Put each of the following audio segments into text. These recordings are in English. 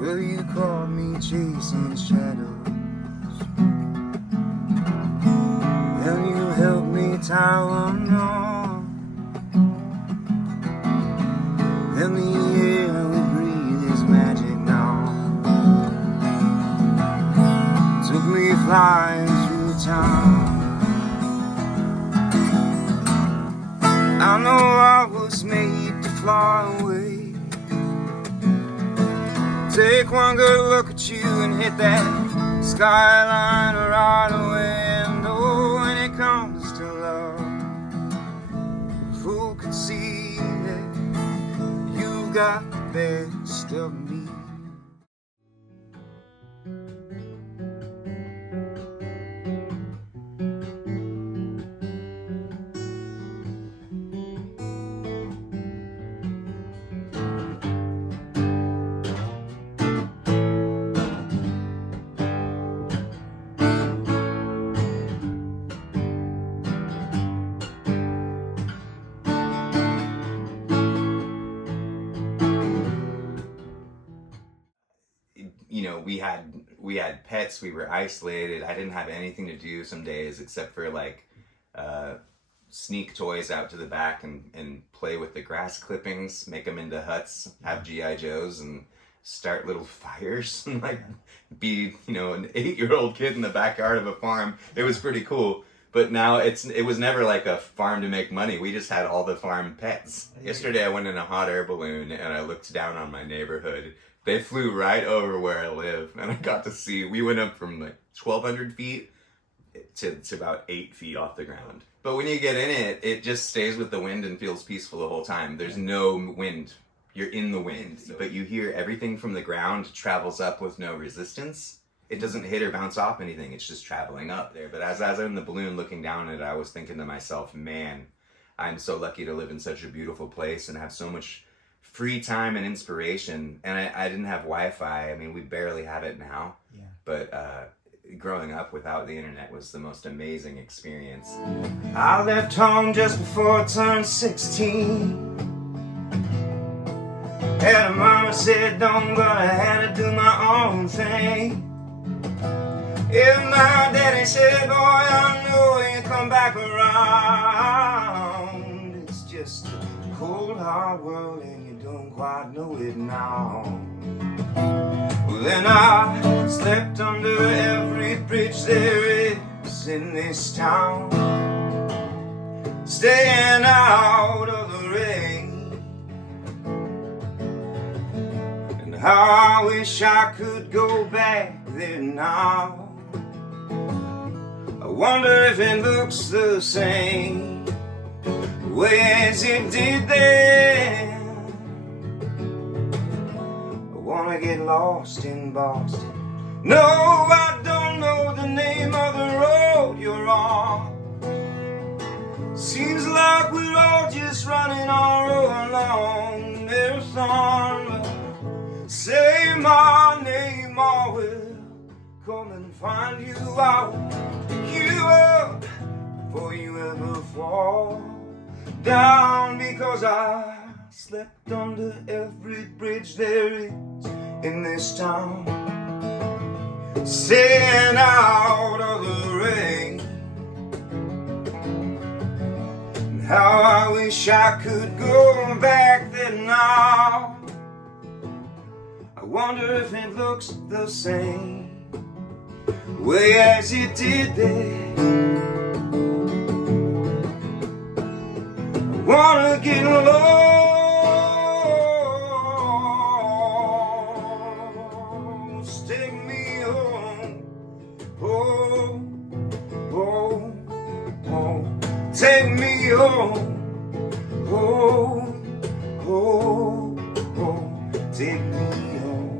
Well, you caught me chasing shadows, and you helped me tie one on. And the air we breathe is magic now. Took me flying through town. I know I was made to fly away. Take one good look at you and hit that skyline right away. And oh, when it comes to love, if who could see that you've got the best of me. You know, we had pets, we were isolated. I didn't have anything to do some days except for like sneak toys out to the back and play with the grass clippings, make them into huts, have G.I. Joes, and start little fires and like be, you know, an 8-year-old kid in the backyard of a farm. It was pretty cool. But now it was never like a farm to make money. We just had all the farm pets. Yesterday I went in a hot air balloon and I looked down on my neighborhood. They flew right over where I live, and I got to see, we went up from like 1,200 feet to about 8 feet off the ground. But when you get in it, it just stays with the wind and feels peaceful the whole time. There's no wind. You're in the wind. But you hear everything from the ground travels up with no resistance. It doesn't hit or bounce off anything. It's just traveling up there. But as I'm in the balloon looking down at it, I was thinking to myself, man, I'm so lucky to live in such a beautiful place and have so much free time and inspiration. And I didn't have Wi-Fi. I mean, we barely have it now. Yeah. But growing up without the internet was the most amazing experience. I left home just before I turned 16. And mama said, don't go, I had to do my own thing. And my daddy said, boy, I know when you come back around. It's just a cold, hard world and you don't quite know it now. Well, then I slept under every bridge there is in this town, staying out of the rain. And how I wish I could go back there now. I wonder if it looks the same way as it did then. I wanna get lost in Boston. No, I don't know the name of the road you're on. Seems like we're all just running our own long marathon. Say my name, I will come and find you. I'll pick you up before you ever fall down, because I slept under every bridge there is in this town, staying out of the rain. And how I wish I could go back there now. I wonder if it looks the same way as it did then. I wanna get lost, take me home, home, home, home, take me home, home, home, home, take me home.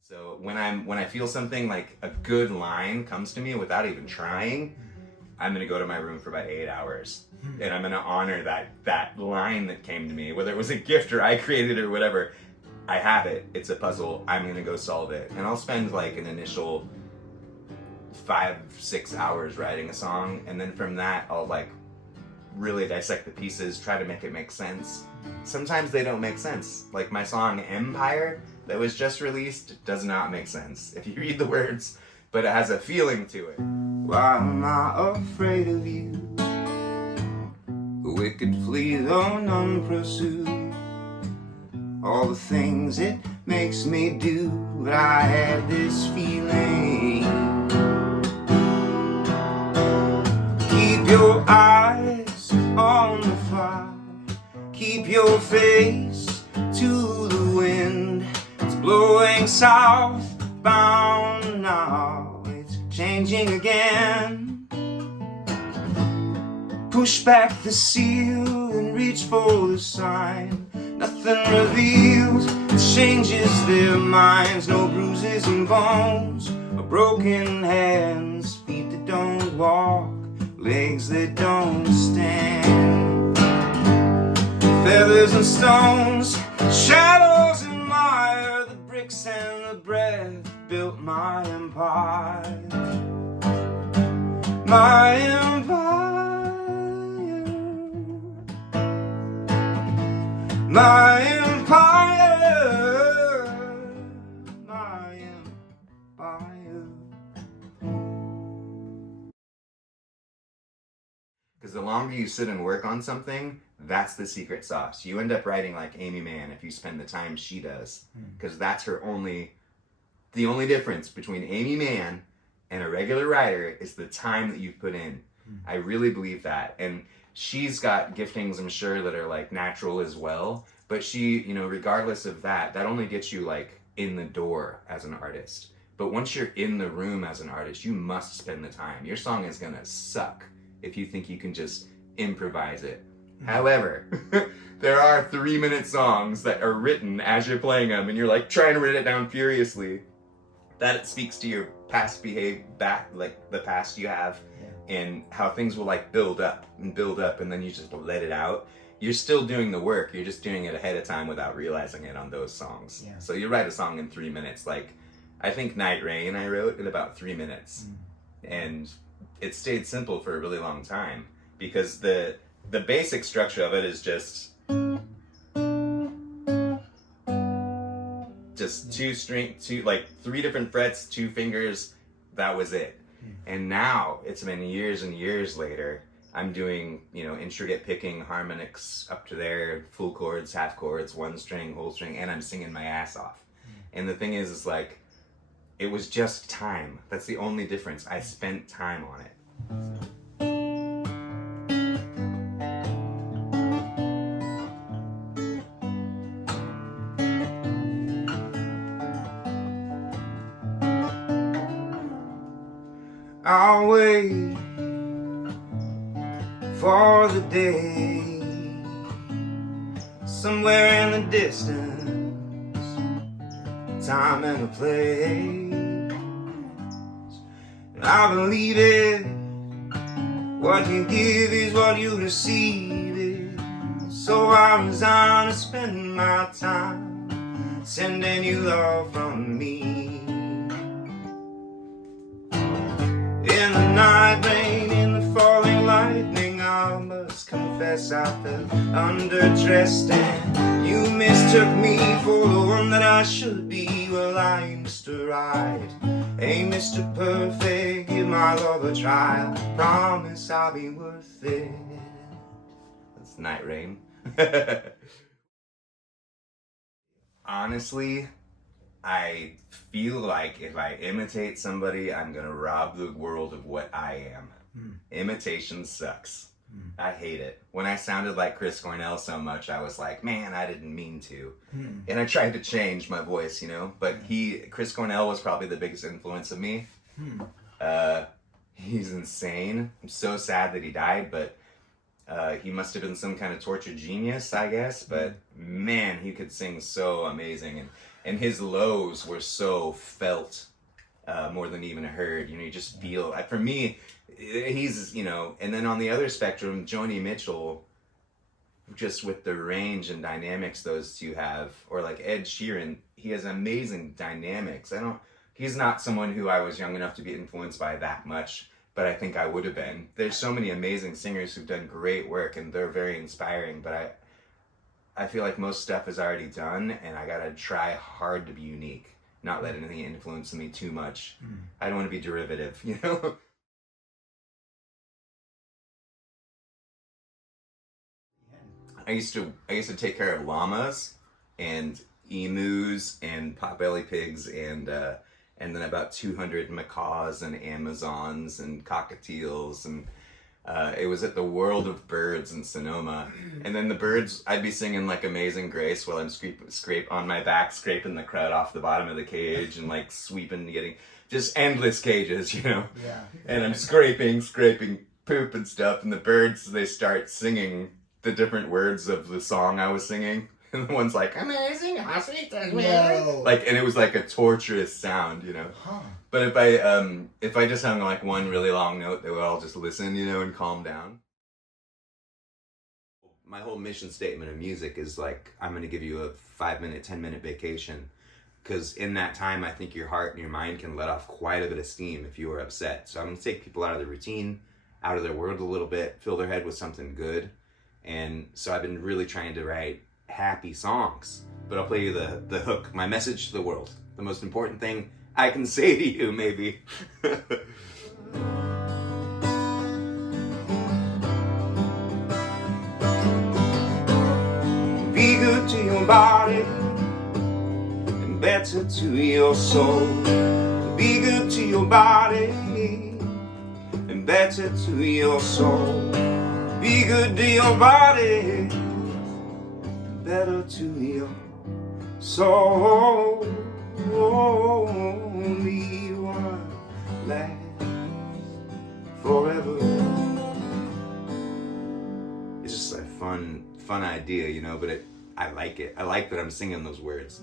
So when I feel something like a good line comes to me without even trying, I'm gonna go to my room for about 8 hours, and I'm gonna honor that line that came to me, whether it was a gift or I created it or whatever. I have it. It's a puzzle. I'm gonna go solve it, and I'll spend like an initial 5-6 hours writing a song, and then from that I'll like really dissect the pieces, try to make it make sense. Sometimes they don't make sense. Like my song Empire that was just released does not make sense if you read the words, but it has a feeling to it. Why am I afraid of you? The wicked flee though none pursue. All the things it makes me do, but I had this feeling. Keep your eyes on the fire, keep your face to the wind. It's blowing southbound now, it's changing again. Push back the seal and reach for the sign. Nothing reveals, it changes their minds. No bruises and bones, or broken hands. Feet that don't walk, legs that don't stand. Feathers and stones, shadows and mire. The bricks and the breath built my empire. My empire. My empire, my empire. Because the longer you sit and work on something, that's the secret sauce. You end up writing like Amy Mann if you spend the time she does. Because that's the only difference between Amy Mann and a regular writer is the time that you've put in. I really believe that. And she's got giftings, I'm sure, that are like natural as well. But she, you know, regardless of that, that only gets you like in the door as an artist. But once you're in the room as an artist, you must spend the time. Your song is gonna suck if you think you can just improvise it. However, there are 3-minute songs that are written as you're playing them and you're like trying to write it down furiously. That speaks to your past like the past you have. And how things will like build up and then you just let it out. You're still doing the work, you're just doing it ahead of time without realizing it on those songs. So you write a song in 3 minutes. Like I think Night Rain I wrote in about 3 minutes. And it stayed simple for a really long time because the basic structure of it is just like 3 different frets, 2 fingers, that was it. And now it's been years and years later, I'm doing, you know, intricate picking, harmonics up to there, full chords, half chords, 1 string, whole string, and I'm singing my ass off. And the thing is like, it was just time. That's the only difference. I spent time on it. I'll wait for the day somewhere in the distance, time and a place. And I believe it. What you give is what you receive it. So I resign to spend my time sending you love from me. In the night rain, in the falling lightning, I must confess I felt underdressed and you mistook me for the one that I should be. Well, I ain't Mr. Right, ain't Mr. Perfect, give my love a try, I promise I'll be worth it. That's Night Rain. Honestly, I feel like if I imitate somebody, I'm gonna rob the world of what I am. Imitation sucks. I hate it. When I sounded like Chris Cornell so much, I was like, man, I didn't mean to. And I tried to change my voice, you know, but Chris Cornell was probably the biggest influence of me. He's insane. I'm so sad that he died, but he must have been some kind of tortured genius, I guess. But man, he could sing so amazing. And his lows were so felt more than even heard. You know, you just feel, for me, he's, you know, and then on the other spectrum, Joni Mitchell, just with the range and dynamics those two have, or like Ed Sheeran, he has amazing dynamics. He's not someone who I was young enough to be influenced by that much, but I think I would have been. There's so many amazing singers who've done great work, and they're very inspiring, but I feel like most stuff is already done, and I gotta try hard to be unique, not let anything influence me too much. I don't want to be derivative, you know? I used to take care of llamas and emus and potbelly pigs and then about 200 macaws and amazons and cockatiels, and it was at the World of Birds in Sonoma. And then the birds, I'd be singing like Amazing Grace while I'm scrape on my back, scraping the crud off the bottom of the cage and like sweeping, getting just endless cages, you know? Yeah. And I'm scraping poop and stuff, and the birds, they start singing the different words of the song I was singing. And the one's like, amazing, how sweet is me. No. Like, and it was like a torturous sound, you know? Huh. But if I just hung like one really long note, they would all just listen, you know, and calm down. My whole mission statement of music is like, I'm going to give you a 5-minute, 10-minute vacation. Because in that time, I think your heart and your mind can let off quite a bit of steam if you are upset. So I'm going to take people out of their routine, out of their world a little bit, fill their head with something good. And so I've been really trying to write happy songs. But I'll play you the hook, my message to the world. The most important thing I can say to you, maybe. Be good to your body and better to your soul. Be good to your body and better to your soul. Be good to your body, better to your soul. Only one lasts forever. It's just a fun idea, you know, but I like it. I like that I'm singing those words.